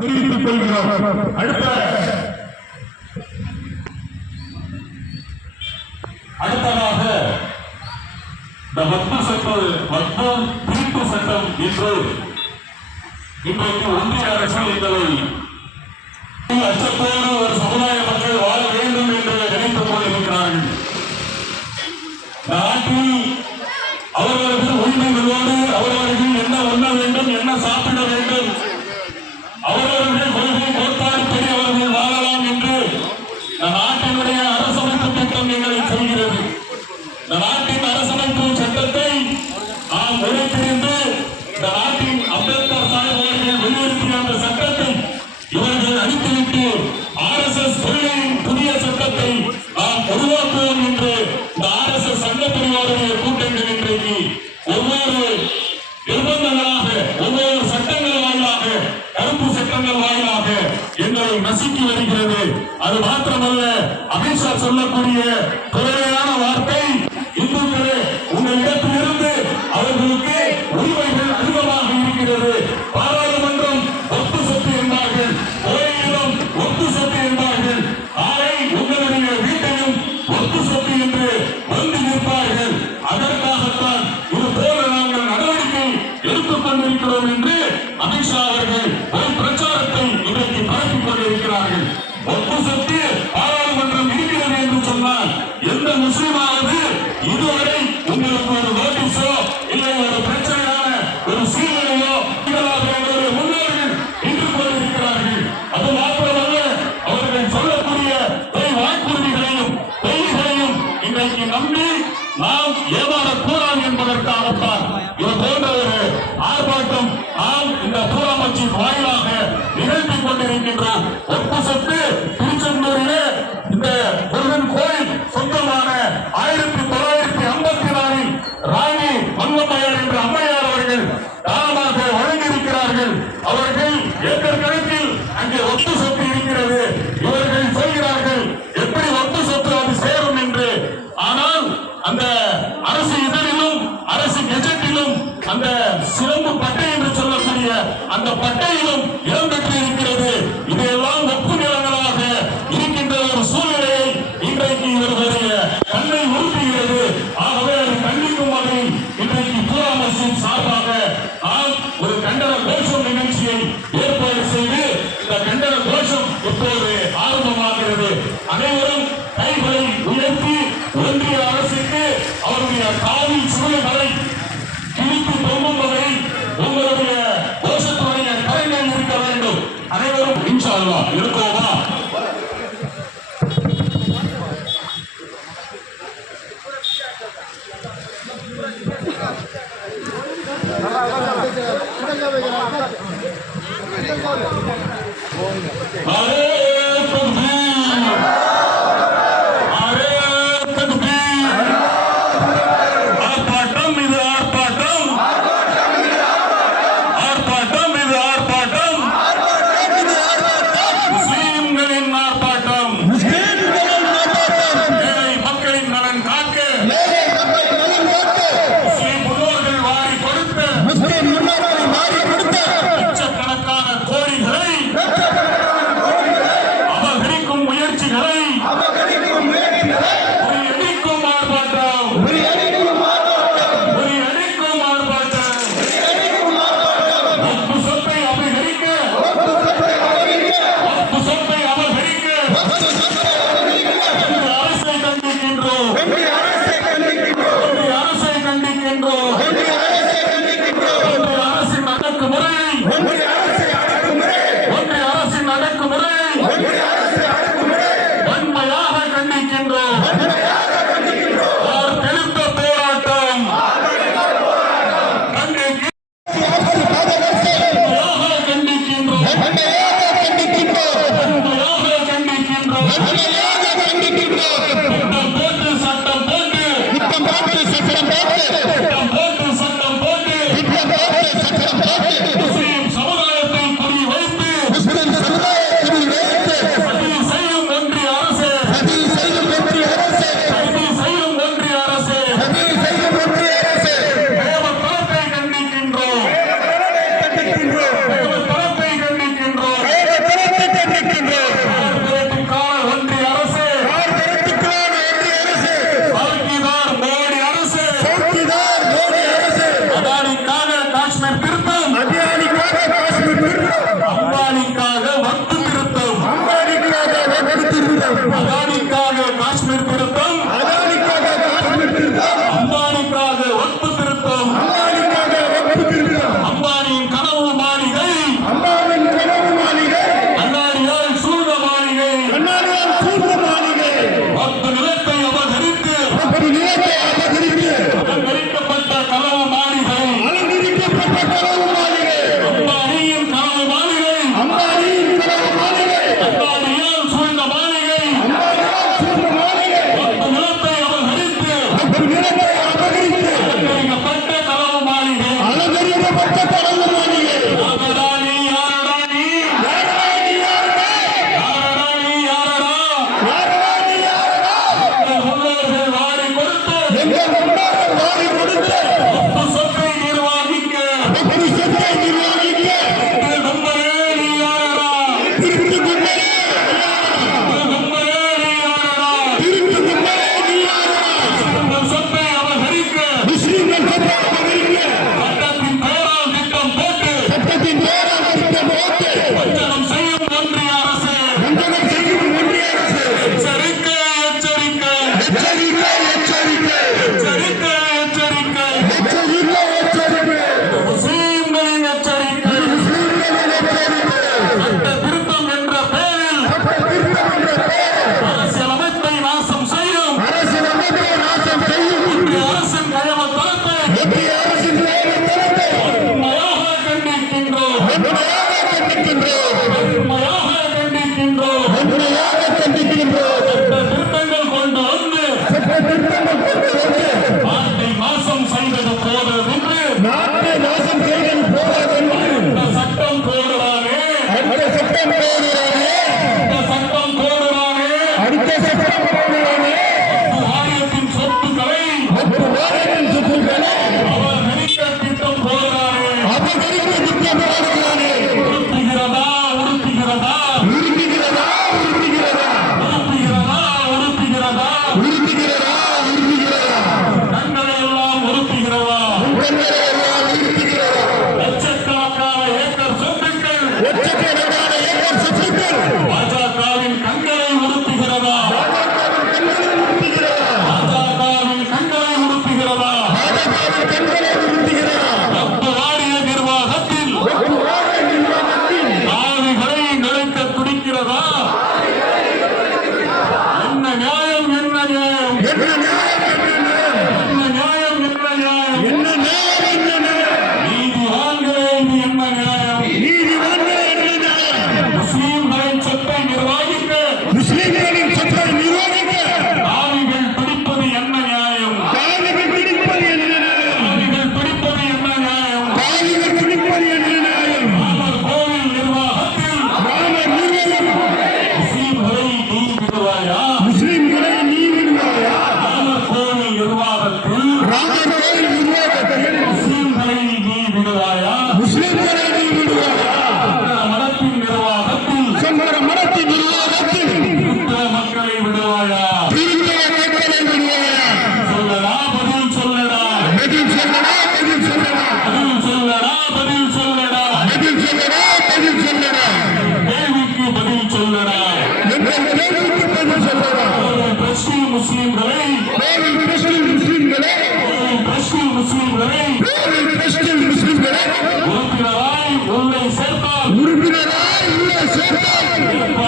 தெரிவித்துக் கொள்கிறோம். அடுத்த. அடுத்ததாக இந்த பத்ம சட்டம் பத்ம தீர்ப்பு சட்டம் என்று இன்றைக்கு ஒன்றிய அரசு எங்களை அச்சத்தோடு ஒரு சமுதாயம் மாத்திரமல்ல அமித்ஷா சொல்லக்கூடிய கொலையான வார்த்தை இந்துக்களே உங்களிடத்திலிருந்து அவர்களுக்கு உரிமைகள் அதிகமாக இருக்கிறது. பாராளுமன்றம் ஒத்து சொத்து என்பார்கள் கோயிலும் ஒத்து சொத்து என்பார்கள். ஆலை உங்களுடைய வீட்டையும் ஒத்து சொத்து என்று வந்து நிற்பார்கள். அதற்காகத்தான் இது போல நாங்கள் நடவடிக்கை எடுத்துக் கொண்டிருக்கிறோம் என்று அமித்ஷா அவர்கள் அந்த பட்டங்களும் இடம்பெற்றிருக்கிறது Hallelujah. Thank you.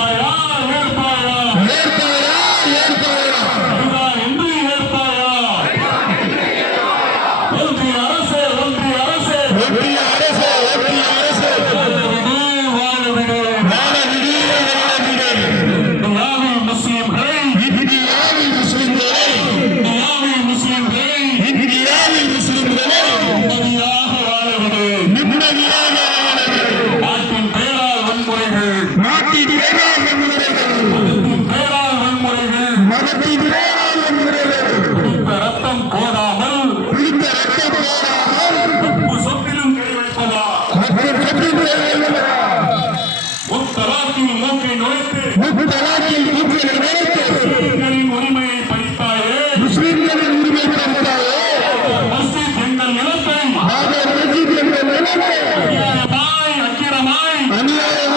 அநியாய